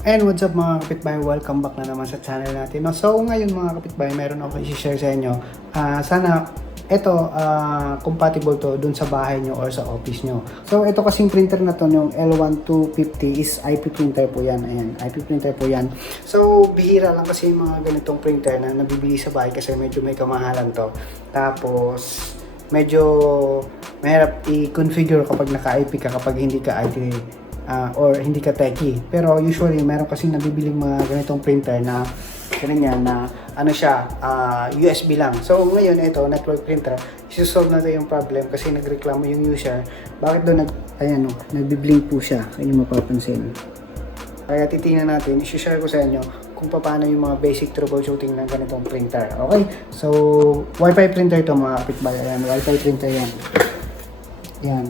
And what's up mga kapitbahay, welcome back na naman sa channel natin. No? So ngayon mga kapitbahay, meron ako i-share sa inyo. Ah, sana ito ah, compatible to dun sa bahay nyo or sa office nyo. So ito kasing printer na to, yung L1250 is IP printer po yan. Ayan, IP printer po yan. So bihira lang kasi yung mga ganitong printer na nabibili sa bahay kasi medyo may kamahalan to. Tapos medyo mahirap i-configure kapag naka-IP ka kapag hindi ka IT ah, or hindi ka techie. Pero usually, meron kasi nabibiling mga ganitong printer na ganyan na ano siya, ah, USB lang. So ngayon, ito, network printer, isusolve natin yung problem kasi nagreklamo yung user. Bakit doon nag, ayan o, nagbiblink po siya. Kanya mapapansin. Kaya titingnan natin, isi-share ko sa inyo kung paano yung mga basic troubleshooting ng ganitong printer. Okay? So, Wi-Fi printer ito mga kapitbahay. Ayan, Wi-Fi printer yan. Yan.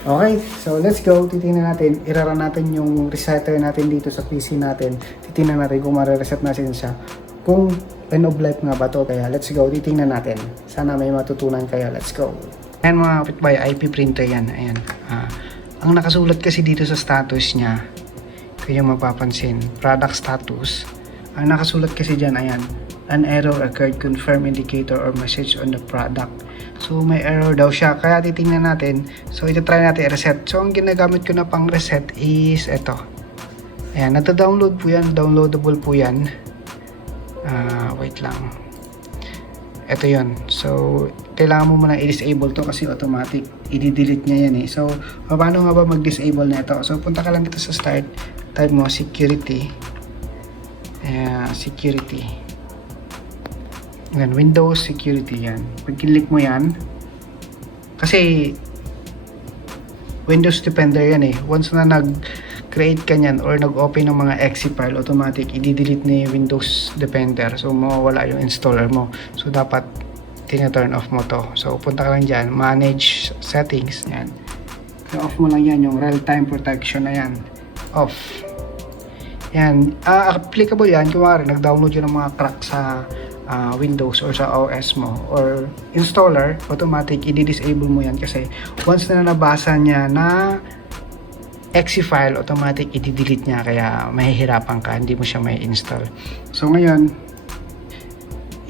Okay, so let's go. Titingnan natin. Irara natin yung resetter natin dito sa PC natin. Titingnan natin kung mare-reset natin siya. Kung end of life nga ba to. Kaya let's go. Titingnan natin. Sana may matutunan kayo. Let's go. Ayan mga kapitbahay, IP printer yan. Ayan. Ah, ang nakasulat kasi dito sa status niya, yung mapapansin, product status. Ang nakasulat kasi dyan, ayan, an error occurred, confirm indicator or message on the product. So, may error daw siya. Kaya titingnan natin. So, ito try natin i-reset. So, ang ginagamit ko na pang reset is ito. Ayan, nata-download po yan. Downloadable po yan. Ah, wait lang. Ito yon So, kailangan mo muna i-disable to kasi automatic. I-delete niya yan eh. So, paano nga ba mag-disable na ito? So, punta ka lang dito sa start. Type mo security. Ayan, security. Yan, Windows security yan. Pag click mo yan, kasi Windows Defender yan eh. Once na nag-create ka niyan or nag-open ng mga exe file, automatic, i-delete ni Windows Defender. So, mawawala yung installer mo. So, dapat tina-turn off mo to. So, punta ka lang dyan, manage settings, yan. off mo lang yan, yung real-time protection na yan. Off. Yan. Ah, applicable yan. Kumari, nag-download yun ng mga crack sa ah, Windows or sa OS mo or installer, automatic i-disable mo yan kasi once na nabasa niya na exe file, automatic i-delete niya kaya mahihirapan ka, hindi mo siya may install. So ngayon,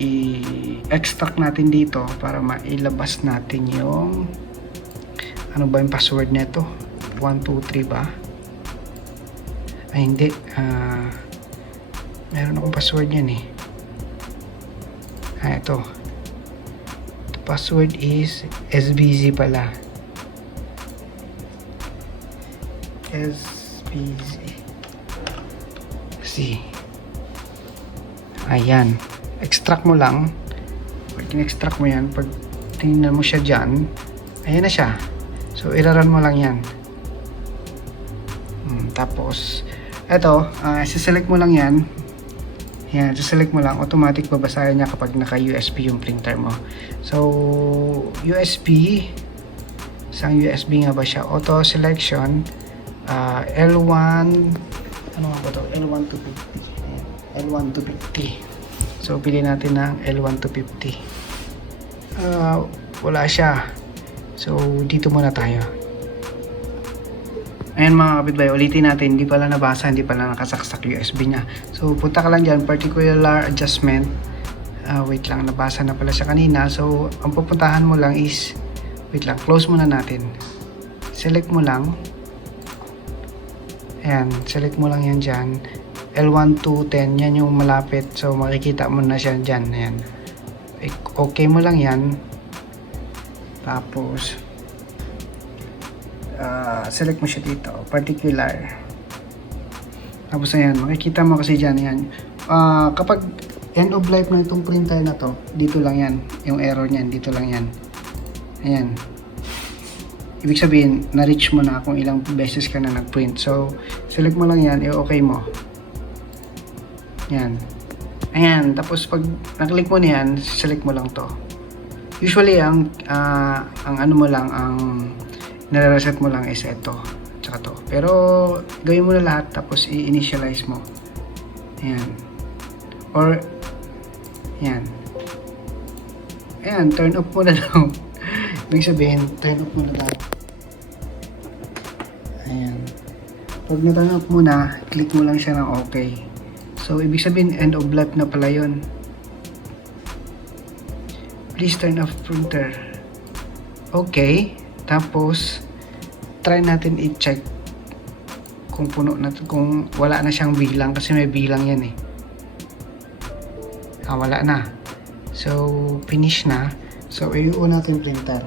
i-extract natin dito para mailabas natin yung ano ba yung password nito? 1, 2, 3 ba? Ay hindi, ah meron akong password yan eh. Ah, ito. The password is SBZ pala. SBZ. C. Ayan. Extract mo lang. Pag in-extract mo yan, pag tingnan mo siya dyan, ayan na siya. So, iraran mo lang yan. Hmm, tapos, eto, uh, select mo lang yan. Yan, select mo lang, automatic babasahin niya kapag naka-USB yung printer mo. So, USB, isang USB nga ba siya? Auto selection, ah, L1, ano nga ba to? L1 to 50. Ayan, L1 to 50. So, pili natin ng L1 to 50. Ah, wala siya. So, dito muna tayo. Ayan mga kapitbahay, ulitin natin, hindi pala nabasa, hindi pala nakasaksak USB niya. So, punta ka lang dyan, particular adjustment. Ah, wait lang, nabasa na pala siya kanina. So, ang pupuntahan mo lang is, wait lang, close muna natin. Select mo lang. Ayan, select mo lang yan dyan. L1 to 10, yan yung malapit. So, makikita mo na siya dyan. Ayan. Okay mo lang yan. Tapos, ah, select mo siya dito, particular. Tapos ayan, makikita mo kasi dyan, yan. Ah, kapag end of life na itong printer na to, dito lang yan. Yung error niyan, dito lang yan. Ayan. Ibig sabihin, na-reach mo na kung ilang beses ka na nag-print. So, select mo lang yan, i-okay mo. Yan. Ayan, tapos pag na-click mo na yan, select mo lang to. Usually, ang, ah, ang ano mo lang, ang nare-reset mo lang is ito tsaka to pero gawin mo na lahat tapos i-initialize mo ayan or ayan ayan turn off mo na lang ibig sabihin turn off mo na lang ayan Pag na-turn off mo na, click mo lang siya ng okay. So, ibig sabihin, end of life na pala yun. Please turn off printer. Okay. Tapos, try natin i-check kung puno na, kung wala na siyang bilang kasi may bilang yan eh. Ah, wala na. So, finish na. So, iuun natin printer.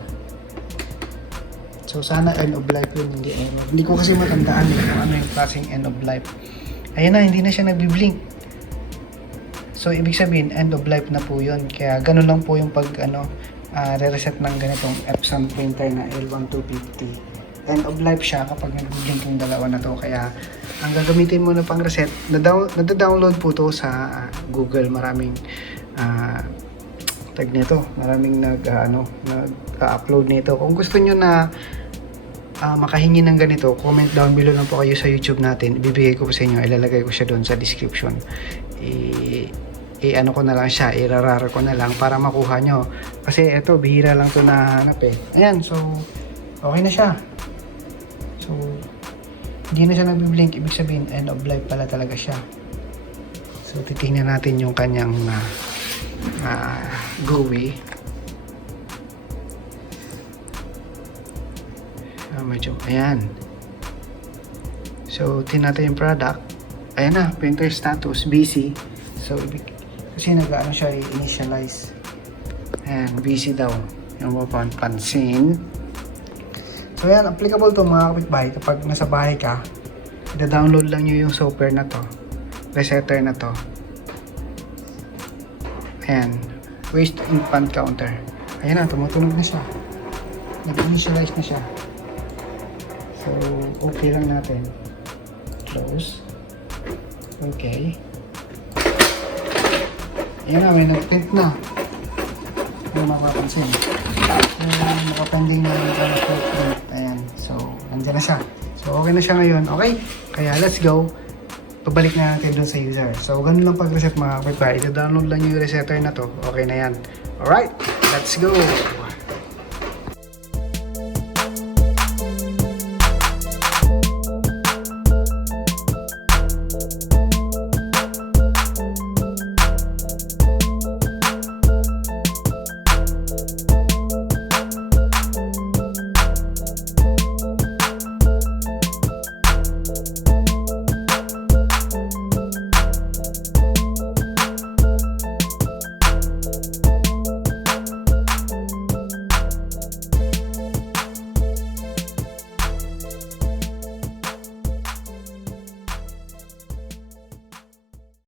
So, sana end of life yun, hindi error. Hindi ko kasi matandaan eh, kung ano yung klaseng end of life. Ayan na, hindi na siya nagbi-blink. So, ibig sabihin, end of life na po yun. Kaya, ganun lang po yung pag, ano, ah, re-reset ng ganitong Epson printer na L1250. End of life siya kapag nag-blink yung dalawa na to. Kaya, ang gagamitin mo na pang reset, nadadownload po to sa ah, Google. Maraming, ah, tag nito, maraming nag, ah, ano, nag-upload nito. Kung gusto nyo na ah, makahingi ng ganito, comment down below lang po kayo sa YouTube natin. Ibibigay ko po sa inyo, ilalagay ko siya doon sa description. I, i ano ko na lang siya, irarara ko na lang para makuha nyo. Kasi ito, bihira lang to na hanap eh. Ayan, so, okay na siya. So, hindi na siya nagbiblink. Ibig sabihin, end of life pala talaga siya. So, titingnan natin yung kanyang uh, uh, GUI. Ah, medyo, ayan. So, tinatay yung product. Ayan na, printer status, busy. So, ibig, kasi nag-ano siya, initialize. Ayan, busy daw. Yung mapapansin. So, ayan, applicable to mga kapitbahay. Kapag nasa bahay ka, ida-download lang nyo yung software na to. Resetter na to. Ayan, waste infant counter. Ayan na, tumutunog na siya. Nag-initialize na siya. So, okay lang natin. Close. Okay. Ayan na, may nag-print na. Hindi mapapansin. So, nakapending na yung print. Ayan. So, nandiyan na siya. So, okay na siya ngayon. Okay? Kaya, let's go. Pabalik na natin dun sa user. So, ganun lang pag-reset mga kapitbahay. I-download lang yung resetter na to. Okay na yan. Alright, let's go.